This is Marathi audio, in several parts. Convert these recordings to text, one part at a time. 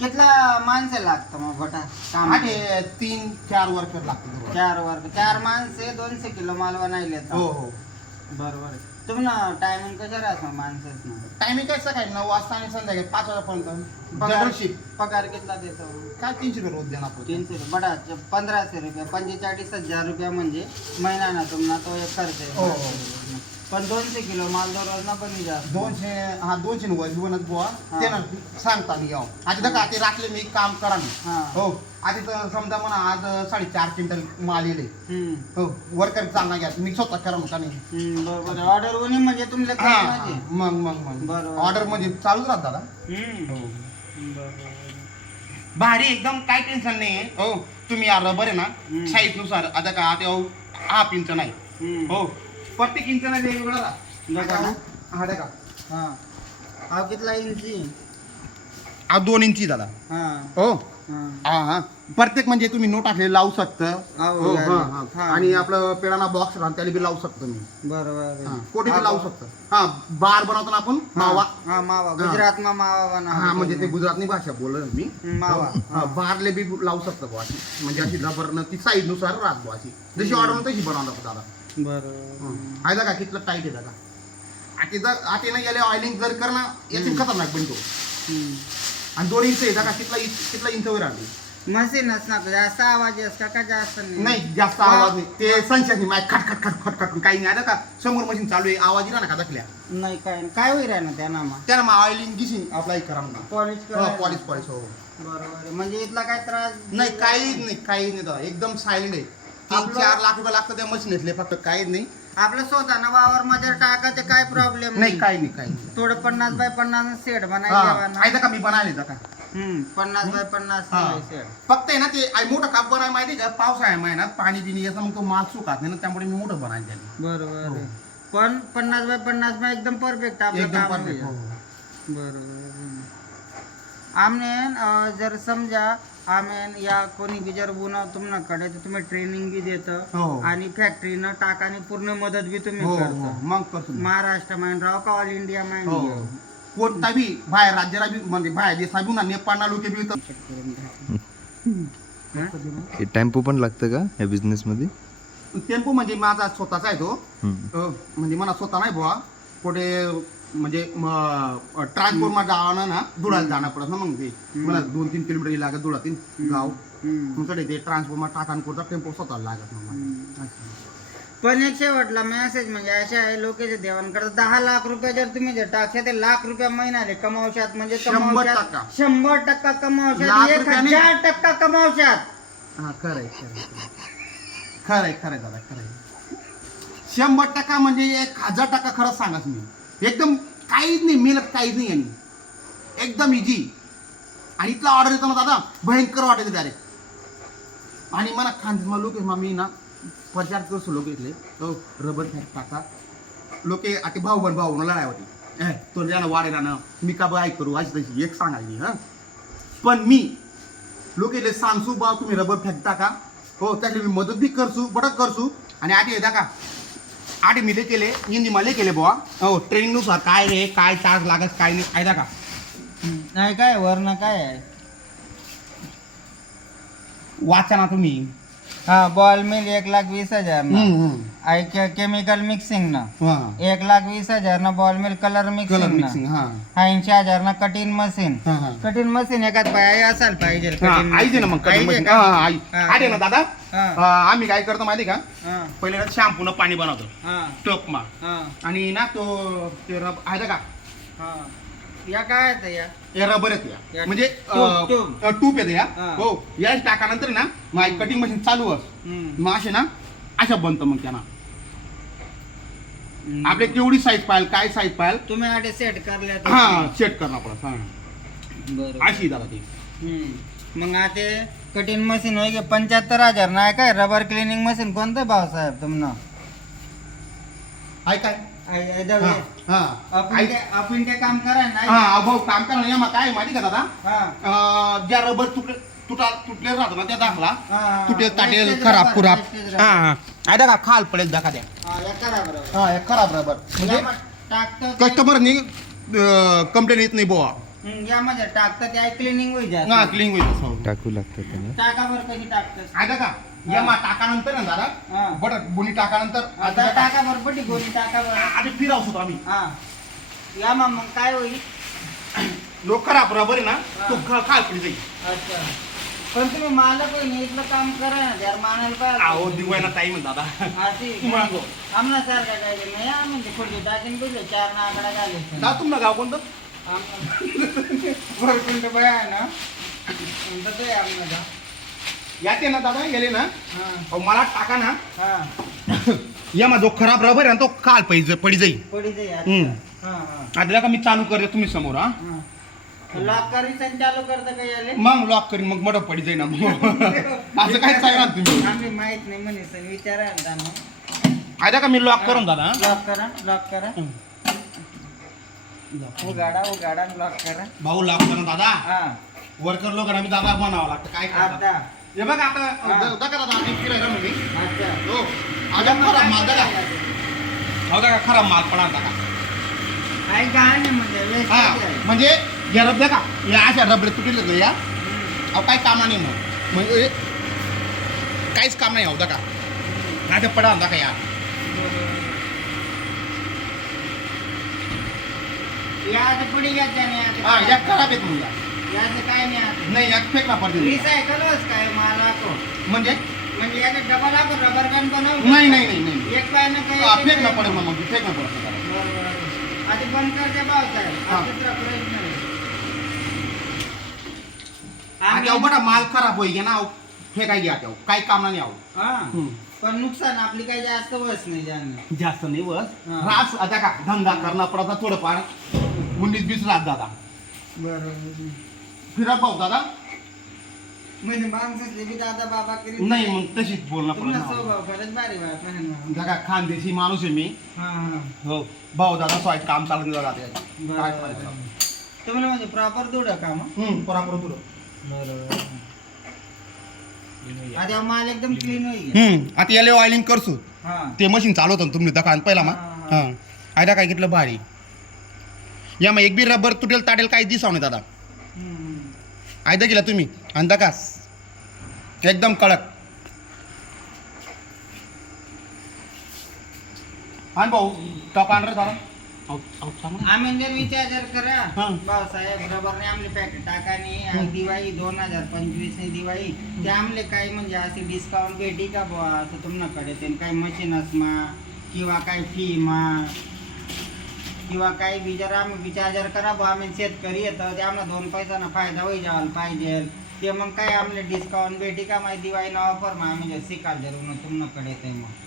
कितला माणसं लागतं मग गोटा काम? 3-4 वर्कर लागतात. 4 माणसे 200 किलो माल बनायले. हो हो बरोबर. तुम्ही ना टायमिंग कशा राहतो माणसाच ना? टायमिंग काय सकाळी 9 वाजता आणि संध्याकाळी 5 वाजेपर्यंत. पगार जनरल शिफ्ट. पगार कितला देतो? काय 300 रुपये रोज देणार आपण. 300 रुपये. बडा 1500 रुपये 45,000 रुपये म्हणजे महिना ना तुम्हाला तो एक खर्च आहे. हो, हो. पण 200 किलो माल दररोज ना पण जास्त. 200 वर जीवनात बुवा हा. ते ना सांगता मी याव आता का ते राखले मी काम करा मी. हा. हो आधी तर समजा म्हणा आज 4.5 क्विंटल माल येले. हम्म. हो वर्कर चालना घ्या मी स्वतः करा का नाही. बरोबर. ऑर्डर होणे म्हणजे तुमले हा काम हा. म्हणजे. मग बरोबर. ऑर्डर म्हणजे चालूच राहत दादा. हम्म. बरोबर. भारी एकदम काय टेन्शन नाही. हो तुम्ही रबर आहे ना हम्म. साईज नुसार आता का आता हाफ इंच नाही. हम्म. हो प्रत्येक इंच नाही वेगवेगळा राहा. बघा ना. हा का हा. हा कितला इंची? 2 इंची दादा. हा. हो हा. हा प्रत्येक म्हणजे तुम्ही नोट टाकले लावू शकता. हो, हो, झालं. हा, हा. हा. आणि आपलं पेडाना बॉक्स राहतो त्याला बी लावू शकतो मी. बरोबर. कोटी हा, बी लावू शकतो. हा बार बनवतो ना आपण मावा. हा मावा. गुजरात मा मावा बना. हा म्हणजे ते गुजरातनी भाषा बोललं मी. मावा. हा बारले बी लावू शकतो बुवा अशी. म्हणजे अशी रबरनं ती साईज नुसार राहत बुवा अशी जशी ऑर्डर तशी बनवणार दादा. बरोबर. आहे का कितलं टाईट आहे दादा. आते नाही गेले ऑइलिंग जर कर ना याची खतरनाक बनतो. आणि 2 इंच आहे का कितला इंच वर आली. मशीनच ना जास्त आवाज असता का जास्त नाही जास्त आवाज नाही ते संशय माय खट खट खट खट खट काही नाही आता का समोर मशीन चालू आहे आवाज येणार ना का दाखल्या नाही काय होईल ना त्यांना मग त्याला मग ऑइलिंग गिशिंग अप्लाय करा ना. पॉलिश पॉलिश हो. बरोबर. म्हणजे इथला काय त्रास नाही काही नाही दादा एकदम सायलेंट आहे. 3-4 लाख रुपये लागतात त्या मशीन घेतले फक्त काहीच नाही. आपलं स्वतः वावर मध्ये टाकायचं काय प्रॉब्लेम नाही काही नाही थोडं 50 बाय 50 सेट बनायला. आहे का मी बनायले का 50 बाय 50 सेट. फक्त आहे ना ते मोठं काप बनाय माहिती का पावसाळ्या महिन्यात पाणी बिनी याचा मग तो माल सुकात नाही ना त्यामुळे मी मोठं बनायला त्याने. बरोबर. पण 50 बाय 50 मध्ये एकदम परफेक्ट आपलं एकदम काम परफेक्ट. होईल. बरोबर. आमने जर समजा आम्ही या कोणी बी जर बुना तुमच्याकडे तर तुम्ही ट्रेनिंग बी देतं. हो. आणि फॅक्टरीनं टाकाने पूर्ण मदत बी तुम्ही हो करता. मग करतो. महाराष्ट्र माहिती राव का ऑल इंडिया हो माहिती. कोणता बी बाहेर राज्याला बी म्हणजे बाहेर देशा बी ना नेपाळना लोक बी हे टेम्पो पण लागतं का या बिझनेस मध्ये? टेम्पो म्हणजे माझा स्वतःचा आहे तो. हम्म. म्हणजे मला स्वतः नाही बुवा कुठे म्हणजे ट्रान्सपोर्ट मध्ये जावं ना धुळ्याला जाणं पडत ना मग ते मला 2-3 किलोमीटर लागत धुळ्यातील गाव तुमच्याकडे ते ट्रान्सपोर्ट मध्ये टाकान कुठं टेम्पो स्वतःला लागत ना. पण एक शेवटला मेसेज म्हणजे असे आहे लोक जे देवांकडे 10 लाख रुपये जर तुम्ही जर टाकले ते लाख रुपये महिन्याले कमावशात म्हणजे 100% कमावशात लाख रुपयाने- 1000% कमावशात. हा खरंय दादा खरंय. 100% म्हणजे 1000% खरंच सांगाच मी. एकदम काहीच नाही मेहनत काहीच नाही यांनी एकदम इझी. आणि इथला ऑर्डर येतो ना दादा भयंकर वाटायचं डायरेक्ट. आणि मला खांदेमा लोक मी ना प्रचार करतो लोक इथले रबर फॅक्ट टाका लोक आता भाऊ लढाई होती तो ज्याला वाढेला ना मी का बाय करू अशी तशी एक सांगायची. हा पण मी लोक इथले सांगसू बा तुम्ही रबर फॅक्ट टाका हो त्यातली मी मदत बी करसू बडक करसू. आणि आधी येता का आधी मी केले हिंदी मध्ये केले बुवा हो ट्रेनिंगनुसार काय रे काय चार्ज लागत काय नाही फायदा का नाही काय वर्ण काय आहे. वाचा ना तुम्ही. हा बॉल मिल 1,20,000 ना केमिकल मिक्सिंग ना 1,20,000 ना बॉल मिल कलर मिक्सिंग ना 80,000 ना कटिंग मशीन. कटिंग मशीन एकाच पाय असायला पाहिजे. आहे ना मग आहे ना दादा. आम्ही काय करतो माहिती का पहिले ना शॅम्पू न पाणी बनवतो टोप मा आणि ना तो आहे का या काय आहे या रबर येते या म्हणजे टूप येते या हो या टाकानंतर ना मग कटिंग मशीन चालू मग असे ना अशा बनतं मग त्यांना आपले केवढी साईज पाहिजे काय साईज पाहिजे तुम्ही आधी सेट करले हा सेट करणं पडत हा बरोबर अशी दादा ती. मग आता कटिंग मशीन होय की 75,000 नाही काय रबर क्लिनिंग मशीन कोणतं भाव साहेब तुम्हाला आहे काय आपण काय काम करा नाही भाऊ काम करा ना मग काय माहिती का दादा ज्या रबर तुटले राहतो ना त्या दाखला तुटे ताटेल खराब पुराब आहे का खाल पडेल दाखा द्या खराब रबर म्हणजे कस्टमरनी कंप्लेंट येत नाही बुवा यामध्ये टाकतात त्या क्लिनिंग होईल जास्त. हा क्लिंग होईल हो. टाकू लागतं त्याला. टाकावर कशी टाकतात ऐका का या मा टाकानंतर ना दादा हा. बट बुनी टाकानंतर आता टाकावर पटी गोणी टाकावर आधी फिरावं होतो आम्ही हा या मग काय होईल लोक खराब बरोबर आहे ना तो खाल पडी जाईल. अच्छा पण तुम्ही मालक होईल इथलं काम करा ना यार मानायला अहो पाहिजे दिवायला टाईम आहे दादा अशी मागो. आमना सारखा काय नाही आम्ही पुढे टाकीन बोलले 4 ना आकडा घाले दा तुमचं गाव कोणतं वरकुंड बया आहे ना म्हणतात ते आमना जा याते ना दादा गेले ना हा अहो मला टाका ना हा या मा जो खराब रबर आहे ना तो काल पाहिजे पडी जाईल. पडी जाई हम्म. हा हा आता का मी चालू करते तुम्ही समोर हा लॉक करीत आणि चालू करता काय आले मग लॉक करीन मग मडप पडी जाईल ना मग असं काय सांगा तुम्ही आम्ही माहित नाही म्हणे सर विचारा ना त्यांना आता का मी लॉक करून दादा लॉक करा उगाडा लॉक करा भाऊ लॉक करा दादा हा वर्कर लोकांना मी दादा बनावं लागतं काय करतात? आता हे बघ आता दादा दादा आम्ही फिरायला म्हणजे अच्छा हो आता खराब माल दादा हो का खराब माल पडा दादा काय गहाण आहे म्हणजे वेस्ट हा आहे. म्हणजे या रब्या का या अशा रबडे तुटले या अहो काही कामा नाही मग म्हणजे काहीच काम नाही होता का काय ते पडा होता का या याचं पुढे घ्यायचं नाही हा आता या खराब आहेत मग या याचं काय नाही आता नाही यात फेकला पडते रिसायकलच काय माल राखो म्हणजे म्हणजे याचा डबल आपण रबर बँड बनवू नाही नाही नाही नाही एक पाय ना हा, काही फेकला पडेल ना मग फेकला पडेल बरोबर आधी बंद करते पावसाळ्यात हा. आता दुसरा प्रश्न नाही. आता बडा माल खराब होई ना फेकाय घ्या त्या काही काम नाही आहो हा पण नुकसान आपली काही जास्त वस नाही ज्यांना जास्त नाही बस हा. रास आता का धंदा करणं पडता थोडंफार 19-20 रात दादा बरोबर फिरा पाहू दादा म्हणजे माणसाचे बी दादा बाबा करीत नाही मग तशीच बोलणं तुम्हाला पडत स्वभाव खरंच भारी वाटत दादा खानदेशी माणूस आहे मी हा हा हो भाऊ दादा स्वाईट काम चालत नाही दादा काय बरोबर तुम्हाला म्हणजे प्रॉपर दुड का मग परापर तुला बरोबर आता माल एकदम क्लीन होईल आता याला ऑइलिंग करसू हा ते मशीन चालवतं ना तुम्ही दकान पहिला मग हा, हा. हा आता काय घेतलं भारी या मग एक बी रबर तुटेल ताटेल काही दिसाव नाही दादा हम्म. आयदा गेला तुम्ही आणि दकास एकदम कडक आणि भाऊ टॉप आणणार दादा आम्ही जर विचार करा हा. भाऊसाहेब रबरने आमले पॅकेट टाकानी दिवाळी 2025 ने दिवाळी ते आमले काही म्हणजे असे डिस्काउंट भेटी का बुवा असं तुमच्याकडे ते काही मशीनस मा किंवा काही फी मा किंवा काही बी जर आम्ही विचार जर करा बुवा आम्ही शेतकरी येतं ते आम्हाला 2 पैशांना फायदा होई जायला पाहिजे ते मग काय आमले डिस्काउंट भेटी का माहिती दिवाळी ऑफर मा आम्ही जर शिकाल जर तुमच्याकडे ते मग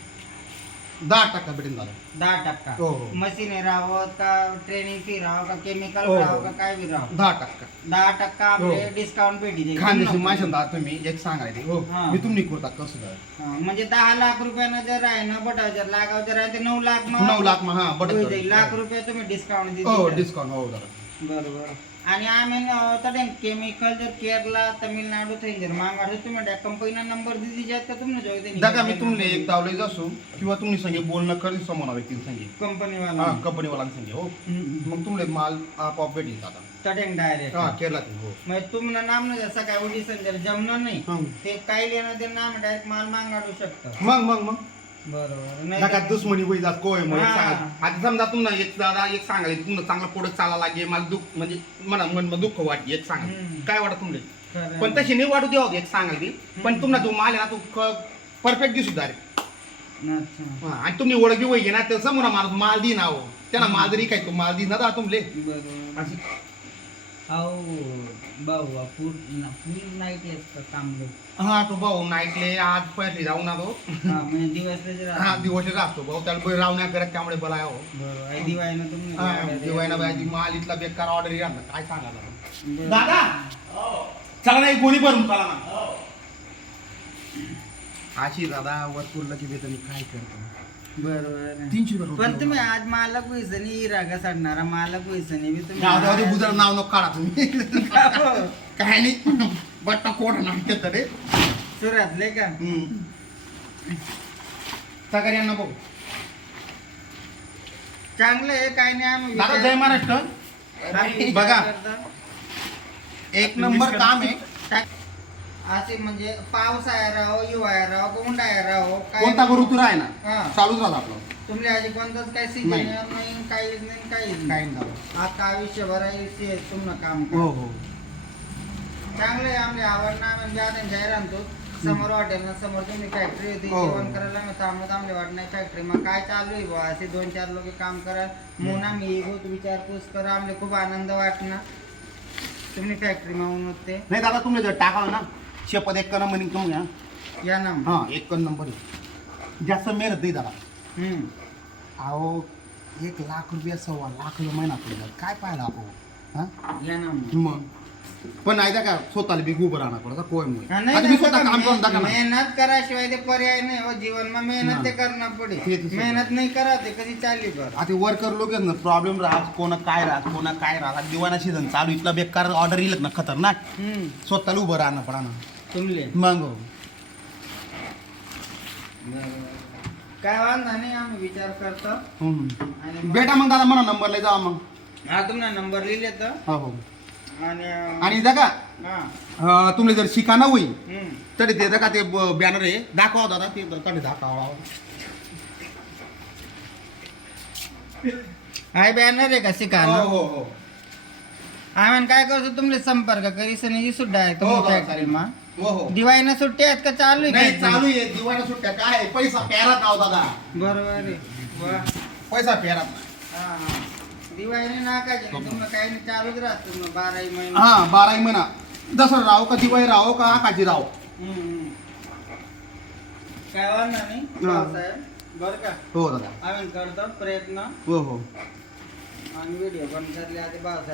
10% भेटेल दादा 10% हो, हो. मशीने राहावं का ट्रेनिंग फी राहावं का केमिकल हो, हो. राहावं का काय बी राहावं 10% 10% आपले हो. डिस्काउंट भेटी देईल. खानदेशी माणसं दादा तुम्ही एक सांगायचे हो हा. मी तुम्ही करता कसं दादा हा, म्हणजे 10 लाख रुपयानं जर आहे ना बटा जर लागाव जर आहे ते 9 लाख मग 9 लाख मग हा बट होईल जाईल. लाख रुपये तुम्ही डिस्काउंट हो देईल डिस्काउंट हो दादा बरोबर आणि आम्ही तर केमिकल जर केरला तामिळनाडू थंय जर मागाड तुम्ही त्या कंपनीना नंबर दिली जात का तुम्ही जोग दादा मी तुमले एक दावले जासू किंवा तुम्ही संगे बोलणं करी समोर व्यक्ती संगे कंपनीवाला हा कंपनीवाल्यांना संगे हो मग तुमले माल आपोआप भेटेल दादा तडेंग डायरेक्ट हा केरळातील हो म्हणजे तुम्हाला नाम ना जसं काय ओडिसन जर जमलं नाही हं. ते काही लेणं ते नाम डायरेक्ट माल मागाडू शकतं मग बरोबर नका दुश्मनी वय जात कोय मग एक हा. सांगा आता समजा तुम्हाला एक दादा एक सांगायचं तुमचं चांगला प्रोडक्ट चाला लागे मला दुःख म्हणजे मला मन दुःख वाटते एक सांगा काय वाटत तुमले खरं. पण तशी नाही वाटू द्यावं एक सांगायची पण तुम्हाला तो माल आहे ना तो परफेक्ट दिसू दारे अच्छा आणि तुम्ही ओळख बी वय ना तर समोर माल दी ना हो त्यांना माल जरी काय तो माल दी ना दा तुमले बरोबर अशी अहो भाऊ फुल नाईट असतं काम लोक हा तो भाऊ नाईटले आज पहिले जाऊ ना तो हा म्हणजे दिवसला जर हा दिवस राहतो भाऊ त्याला बैल रावण्या करत त्यामुळे बोलाय हो बरोबर आहे, दिवाळीनं तुम्ही दिवाळीना बायची माल इथला बेकार ऑर्डर येणार काय सांगायला बरोबर. दादा चला नाही कोणी भरून चला ना अशी दादा वरपूरला की बेतनी काय करतो बरोबर आहे. 300 रुपये पण तुम्ही आज मला पैसनी रागा साडणारा मला पैसनी बी तुम्ही नाव द्यावं बुजर नाव नको काढा तुम्ही काय नाही बट्टा कोण नाही रे सुरातले का सगळ्यांना बघू चांगलं आहे काय नाही आम्ही दादा विचार- जय महाराष्ट्र आम्ही विचार बघा. करता. एक नंबर काम आहे. असे म्हणजे पावसाळा राहो हिवाळा राहो उन्हाळा राहो कोणता ऋतू आहे ना हा चालूच झाला आपलं. तुमले आधी कोणताच काही सीजन नाही. नाही काहीच नाही काहीच काही नाही. नाही. आता आयुष्यभर आयुष्य तुम्हाला काम हो करा. हो चांगलं आहे आमले आवडणार म्हणजे आता जाहीर आणतो समोर हॉटेल ना समोर तुम्ही फॅक्टरी होती हो. जेवण करायला मी थांबत आमले वाट नाही फॅक्टरी मग काय चालू आहे बुवा असे 2-4 लोक काम करा मुना मी बहुत विचारपूस करा आमले खूप आनंद वाटणार तुम्ही फॅक्टरी मागून होते नाही दादा तुम्ही जर टाकाल ना शेपत एक नंबर निघतो घ्या. या ना हा एक नंबर आहे. जास्त मेहनत नाही दादा. अहो 1 लाख रुपया 1.25 लाख महिना पडला काय पाहिला आपण हा या ना मग पण नाही का स्वतःला बी उभं राहणार पडतं कोय हा, आता नाही मी स्वतः काम करून दाखवा ना. मेहनत कराशिवाय ते पर्याय नाही हो जीवनमा मेहनत ते करणं ते पडे तर मेहनत नाही करा ते कधी चालली बरं आता वर्कर लोक आहेत ना प्रॉब्लेम राहत कोणा काय राहत दिवाना सीझन चालू इथला बेकार ऑर्डर येईल ना खतरनाक स्वतःला उभं राहणं पडा ना तुमले मग हो. काय वांधा नाही आम्ही विचार करतो आणि मग- बेटा मग दादा म्हणा नंबरला जावा मग. हा तुम्हाला नंबर लिहिले तर हो हो आणि आणि जगा हा तुम्ही जर शिकाना होईल हम्म. तरी ते का ते बॅनर आहे दाखवा दादा ते तरी दाखवा. हाय बॅनर आहे का शिकाना हो हो हो आम्ही काय करतो तुमले संपर्क करी सनी सुद्धा आहे हो, तुम्ही हो, फॅक्टरी मा हो हो दिवाळीना सुट्टी आहेत का चालू नाही आहे चालू आहे दिवाळी सुट्ट्या काय आहे? पैसा पेरात नाव दादा बरोबर आहे वा. पैसा पेरात हा, हा. दिवाळीने नाकायचे नाही तुम्हाला काही नाही चालूच राहतो मग 12 महिने हा 12 महिना दसरा राहो का दिवाळी राहो का आकाशी राहो. काय वाटणार नाही भाऊसाहेब बरं का हो दादा आम्ही करतो प्रयत्न हो हो आणि व्हिडिओ पण करले आधी भाऊसाहेब